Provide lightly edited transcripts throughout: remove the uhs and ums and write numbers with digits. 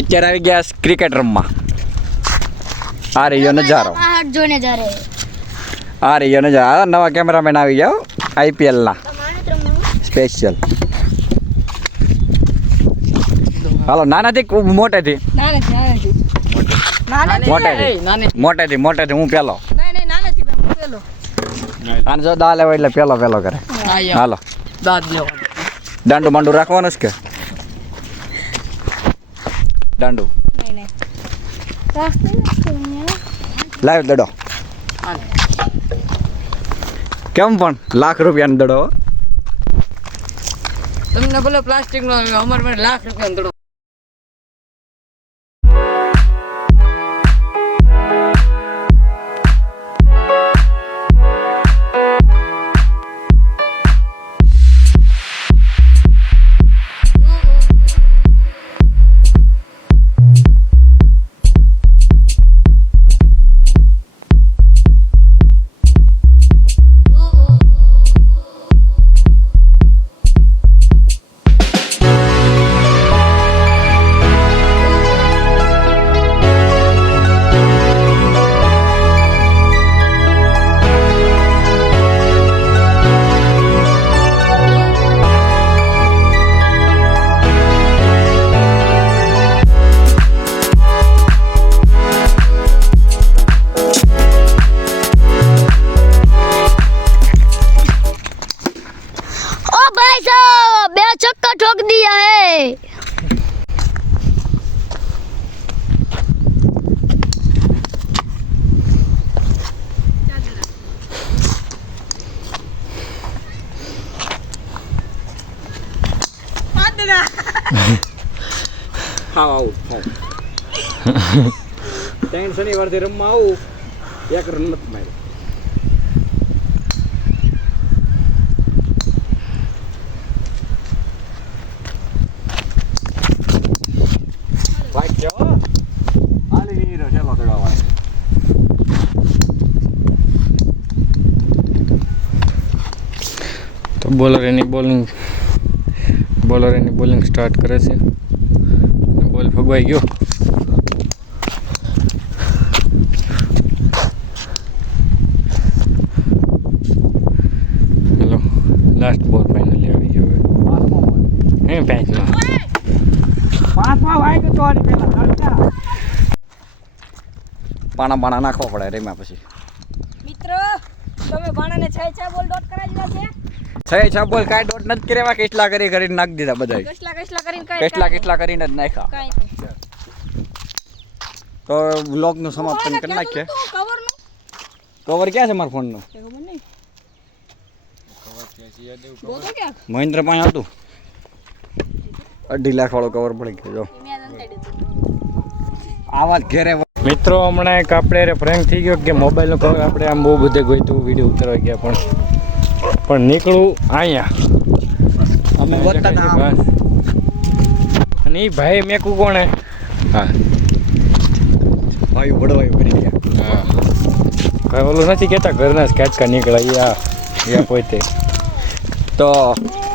અત્યારે આવી ગયા ક્રિકેટ રમવા. આ રહ્યો નજારો, આ રહ્યો નજારો. નવા કેમેરામેન આવી જાઓ IPL ના સ્પેશિયલ. હાલો નાનાથી મોટેથી મોટેથી હું પેલો. આને જો દા લેવા એટલે પેલો કરે. હાલો દાંડુ માંડુ રાખવાનું છે કે દાંડુ લાવ દડો. કેમ પણ લાખ રૂપિયાનો દડો તમને બોલો પ્લાસ્ટિક નો અમાર માટે લાખ રૂપિયાનો દડો. ठोक दिया है। શનિવારથી રમવા આવું, એક રન નથી માર્યો. તો બોલર એની બોલિંગ સ્ટાર્ટ કરે છે. બોલ ફગવાઈ ગયો. હેલો, લાસ્ટ બોલ ફાઇનલી આવી ગયો. હવે પાણા નાખવા પડે રેમાં પછી. મિત્રો તમે પાણાને 6 બોલ ડોટ કરાવી દીધા છે. 6 બોલ કાંઈ ડોટ નથી કર્યા, કેટલા કરીને નાખી દીધા બધા. કેટલા કરીને જ નાખ્યા. તો બ્લોગનું સમાપન કરી નાખીએ. કવર ક્યાં છે મારા ફોનનું? મહેન્દ્ર પાસે હતું. 2.5 લાખ વાળો કવર પડી ગયો. આવા ઘેરે મિત્રો હમણાં એક આપણે પ્રેન્ક થઈ ગયો કે મોબાઈલનો કવર આપણે આમ બહુ બધે ગોઈતું વિડીયો ઉતરવા ગયા, પણ નીકળું અહીંયા અમે અને એ ભાઈ મેકું કોણે? હા ભાઈ બડવાયું કરી ગયા. હા કઈ ઓલું નથી કહેતા ઘરના જ કાચકા નીકળ્યા યા પોતે. તો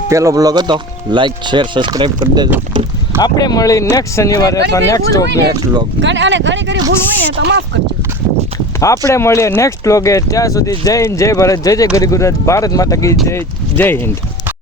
પેલો બ્લોગ હતો, લાઈક શેર સબસ્ક્રાઈબ કરી દેજો. આપણે મળી નેક્સ્ટ શનિવારે અથવા નેક્સ્ટ બ્લોગ. અને ઘણી ભૂલ હોય ને તો માફ કરજો. આપણે મળીએ નેક્સ્ટ બ્લોગે. ત્યાં સુધી જય હિન્દ, જય ભારત, જય જય ગરી ગુજરાત, ભારત માતા કી જય, જય હિન્દ.